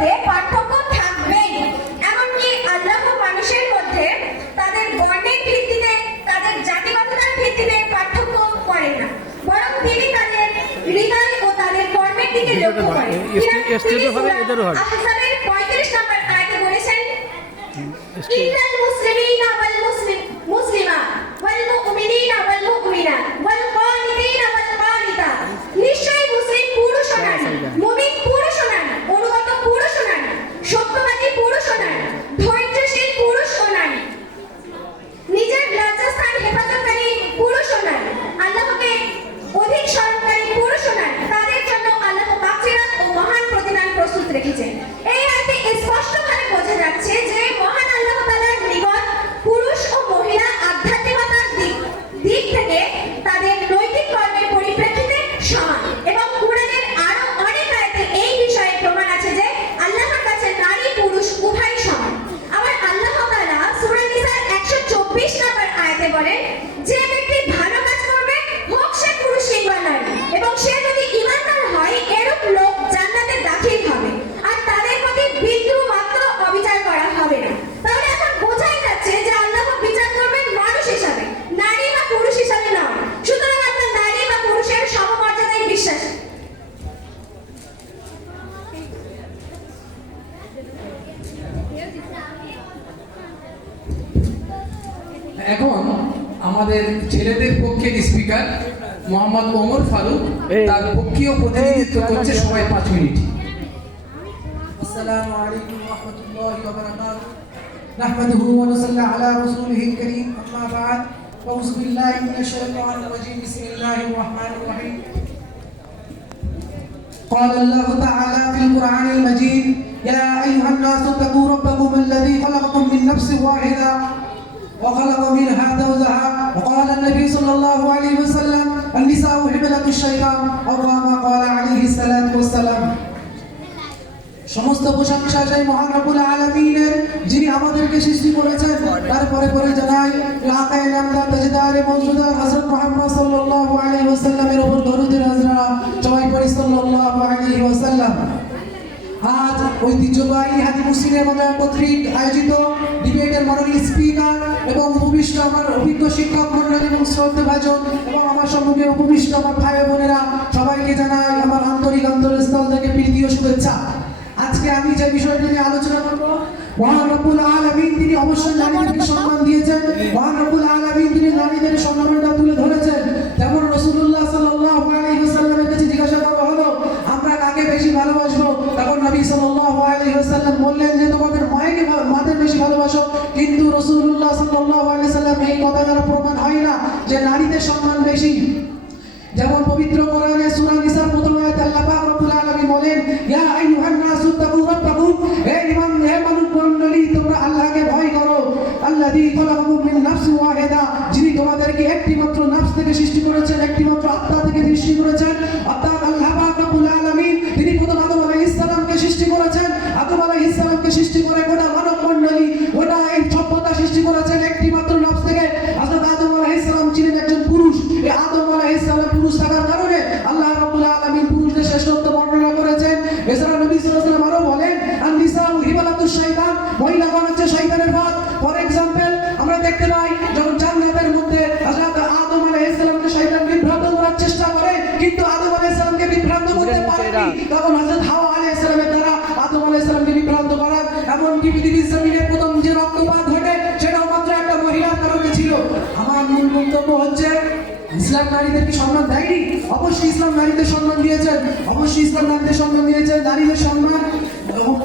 মধ্যে পার্থক্য থাকবেই। এমনকি আল্লাহ মানুষের মধ্যে তাদের বর্ণের ভিত্তিতে, তাদের জাতিগততার ভিত্তিতে পার্থক্য করেন না, বরং তিনি তাদের হৃদয় ও তাদের কর্মের দিকে লক্ষ্য করেন। আহজাবের 35 নম্বর আয়াতে বলেছেন, ইন্নাল মুসলিমিনা ওয়াল মুসলিমাত ওয়াল মুমিনিনা ওয়াল মুমিনাত ওয়াল কানিতিনা ওয়াল কানিতাত, নিশ্চয়ই মুসলিম পুরুষ ও নারী, মুমিন পুরুষ ও নারী, অনুগত পুরুষ ও নারী, সত্যবাদী পুরুষ ও নারী, ধৈর্যশীল পুরুষ ও নারী, নিজের লজ্জাস্থান হেফাজতকারী পুরুষ ও নারী, আল্লাহকে অধিক স্মরণকারী পুরুষ ও নারী, তাদের জন্য আল্লাহ মাগফিরাত ও মহান প্রতিদান প্রস্তুত রেখেছেন। এই আয়াতে স্পষ্টভাবে বোঝা যাচ্ছে যে মহান আল্লাহ তাআলার নিকট পুরুষ ও মহিলা আধ্যাত্মিকতার দিক থেকে তাদের নৈতিক কর্মের পরিপ্রেক্ষিতে সমান, এবং কুরআনের আরো অনেক আয়াতে এই বিষয়ে প্রমাণ আছে যে আল্লাহর কাছে নারী পুরুষ উভয় সমান। আবার আল্লাহ তাআলা সূরা নিসার 124 নম্বর আয়াতে বলেন, যে ব্যক্তি ভালো কাজ করবে, হোক সে পুরুষ কিংবা নারী, এবং সে যদি ঈমানদার হয়, এরূপ লোক জান্নাতে দাখিল হবে, আর তাদের প্রতি বিন্দু মাত্র অবিচার করা হবে না। তাহলে এখন বোঝাই যাচ্ছে যে আল্লাহ বিচার করবেন মানুষ হিসাবে, নারী বা পুরুষ হিসাবে নয়। সুতরাং আমরা নারী বা পুরুষের সমমর্যাদায় বিশ্বাসী। এখন আমাদের ছেলেদের পক্ষের স্পিকার মোহাম্মদ ওমর ফারুক তার পক্ষীয় প্রতিনিধিত্ব করছে সবাই 5 মিনিট। السلام عليكم ورحمة الله وبركاته. نحمده ونصلي على رسوله الكريم. أما بعد، أعوذ بالله من الشيطان الرجيم. بسم الله الرحمن الرحيم. قال الله تعالى في القرآن المجيد: يا أيها الناس اتقوا ربكم الذي خلقكم من نفس واحدة وخلق منها زوجها وقال النبي صلى الله عليه وسلم: النساء حبلة الشيطان أو كما قال عليه الصلاة والسلام. সমস্ত প্রশংসা সেই মহান রব্বুল আলামিনের, যিনি আমাদেরকে সৃষ্টি করেছেন। তারপরে পরে জানাই লাকায়ে নামদার তাজদারে মওজুদার হযরত মুহাম্মদ সাল্লাল্লাহু আলাইহি ওয়াসাল্লামের উপর দরুদের হাজরা সবাই পড়ি সাল্লাল্লাহু আলাইহি ওয়াসাল্লাম। আজ ঐতিহ্যবাহী হাজি মুসলিমের মঞ্চ কর্তৃক আয়োজিত ডিবেটের মাননীয় স্পিকার এবং উপবিষ্ট আমার অভিজ্ঞ শিক্ষক মণ্ডলী এবং শ্রদ্ধাভাজন এবং আমার সম্মুখে উপবিষ্ট আমার ভাই বোনেরা, সবাইকে জানাই আমার আন্তরিক অন্তরস্থল থেকে প্রীতি ও শুভেচ্ছা। আজকে আমি যে বিষয়টি নিয়ে আলোচনা করব, মহান রব্বুল আলামিন তিনি অবশ্যই নারীদেরকে সম্মান দিয়েছেন। মহান রব্বুল আলামিন তিনি নারীদের সম্মানটা তুলে ধরেছেন। যেমন রাসূলুল্লাহ সাল্লাল্লাহু আলাইহি ওয়াসাল্লামের কাছে জিজ্ঞাসা করা হলো, আমরা কাকে বেশি ভালোবাসবো? তখন নবী সাল্লাল্লাহু আলাইহি ওয়াসাল্লাম বললেন যে তোমাদের মাদের বেশি ভালোবাসো। কিন্তু রাসূলুল্লাহ সাল্লাল্লাহু আলাইহি ওয়াসাল্লাম এই কথা দ্বারা প্রমাণ হয় না যে নারীদের সম্মান বেশি। যেমন পবিত্র কোরআনে সূরা নিসার প্রথম আয়াতে আল্লাহ পাক রব্বুল আলামিন বলেন, ইয়া আইয়ুহান নাসু তাকু রাব্বাকুম, হে মানুষ মণ্ডলী, তোমরা আল্লাহকে ভয় করো। আল্লাযী খালাকাকুম মিন নাফসিন ওয়াহিদা, যিনি তোমাদেরকে একটি মাত্র নফস থেকে সৃষ্টি করেছেন, একটি মাত্র আত্মা থেকে সৃষ্টি করেছেন। অর্থাৎ আল্লাহ পাক রব্বুল আলামিন তিনি প্রথম আদম আলাইহিস সালামকে সৃষ্টি করেছেন। আদম আলাইহিস সালামকে সৃষ্টি করে গোটা মানব মণ্ডলী, গোটা এই সভ্যতা সৃষ্টি করেছেন একটি মাত্র নফস থেকে। হযরত আদম আলাইহিস সালাম ছিলেন একজন পুরুষ। এই আদম আলাইহিস সালাম পুরুষ থাকার কারণে আল্লাহ রাব্বুল আলামিন পুরুষদের শ্রেষ্ঠত্ব বর্ণনা করেছেন। এছাড়া নবী সাল্লাল্লাহু আলাইহি ওয়াসাল্লাম আরো বলেন, আন-নিসাউ হিবালাতুশ শাইতান, মহিলাগণ হচ্ছে শয়তানের ফাঁদ। ফর এক্সাম্পল, আমরা দেখতে পাই যখন জান্নাতের মধ্যে হযরত আদম আলাইহিস সালামকে শয়তান বিভ্রান্ত করার চেষ্টা করে, কিন্তু আদম আলাইহিস সালামকে বিভ্রান্ত করতে পারেনি। তখন হযরত হাওয়া আলাইহিস সালামের দ্বারা আদম আলাইহিস সালামকে বিভ্রান্ত করার, এমনকি পৃথিবীর জমিনে প্রথম যে রক্তপাত ঘটে সেটাও মাত্র একটা মহিলার কারণে ছিল। আমার মূল বক্তব্য হচ্ছে, ইসলাম নারীদেরকে সম্মান দেয়নি? অবশ্যই ইসলাম নারীদের সম্মান দিয়েছেন। অবশ্যই ইসলাম নারীদের সম্মান দিয়েছেন। নারীদের সম্মান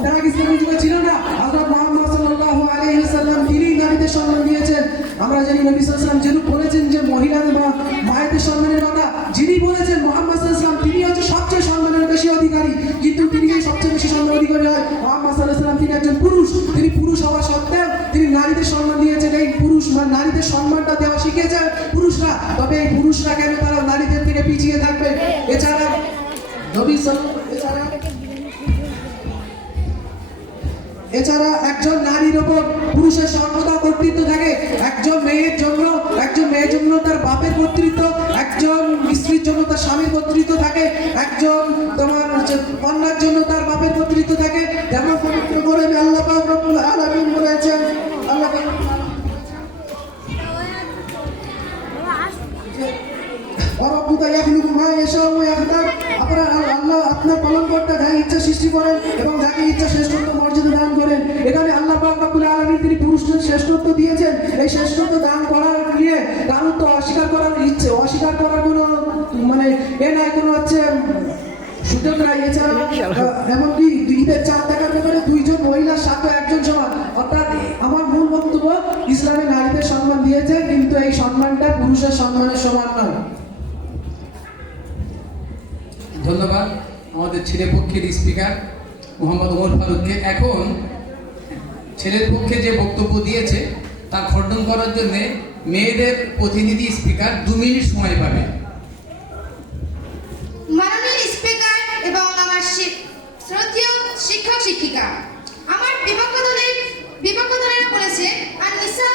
তারা ইসলামের যুগে ছিল না। হযরত মুহাম্মদ সাল্লাল্লাহু আলাইহি ওয়াসাল্লাম তিনি নারীদের সম্মান দিয়েছেন। আমরা জানি নবী সাল্লাল্লাহু আলাইহি ওয়াসাল্লাম যেরূপ বলেছেন যে মহিলাদের বা মায়েদের সম্মানের কথা, যিনি বলেছেন মুহাম্মদ সাল্লাল্লাহু আলাইহি ওয়াসাল্লাম তিনি হচ্ছে সবচেয়ে সম্মানের বেশি অধিকারী। কিন্তু তিনি সবচেয়ে বেশি সম্মানের অধিকারী হয় মুহাম্মদ সাল্লাল্লাহু আলাইহি ওয়াসাল্লাম, তিনি একজন পুরুষ। তিনি পুরুষ হওয়া সত্ত্বেও তিনি নারীদের সম্মান দিয়েছেন। এই পুরুষ মানে নারীদের সম্মানটা দেওয়া শিখেছে পুরুষরা। তবে এই পুরুষরা কেন তারা নারীদের থেকে পিছিয়ে থাকবে? এছাড়া নবী এছাড়া একজন নারীর উপর পুরুষের সর্বদা কর্তৃত্ব থাকে। একজন মেয়ের জন্য তার বাপের কর্তৃত্ব, একজন স্ত্রীর জন্য তার স্বামীর কর্তৃত্ব থাকে, একজন তোমার কন্যার জন্য তার বাপের কর্তৃত্ব থাকে। যেমন করেন এবং যাকে ইচ্ছা শ্রেষ্ঠত্ব মর্যাদা দান করেন। এখানে আল্লাহ পাক রব্বুল আলামিন তিনি পুরুষদের শ্রেষ্ঠত্ব দিয়েছেন। এই শ্রেষ্ঠত্ব দান করার নিয়ে কারণ তো অস্বীকার করার কোনো মানে নাই, কোনো হচ্ছে সুযোগ নাই। এছাড়া এমনকি ঈদের চাঁদ দেখার ব্যাপারে 2 জন মহিলার সাথে একজন সমান। অর্থাৎ আমার মূল বক্তব্য, ইসলামে নারীদের সম্মান দিয়েছে, কিন্তু এই সম্মানটা পুরুষের সম্মানের সমান নয়। ধন্যবাদ আমাদের ছেলে পক্ষের স্পিকার মোহাম্মদ ওমর ফারুককে। এখন ছেলের পক্ষে যে বক্তব্য দিয়েছে তা খণ্ডন করার জন্য মেয়েদের প্রতিনিধি স্পিকার 2 মিনিট সময় পাবে। মাননীয় স্পিকার এবং আমার শ্রদ্ধেয় শিক্ষক শিক্ষিকা, আমার বিপক্ষ দলেরা বলেছে আর নিসা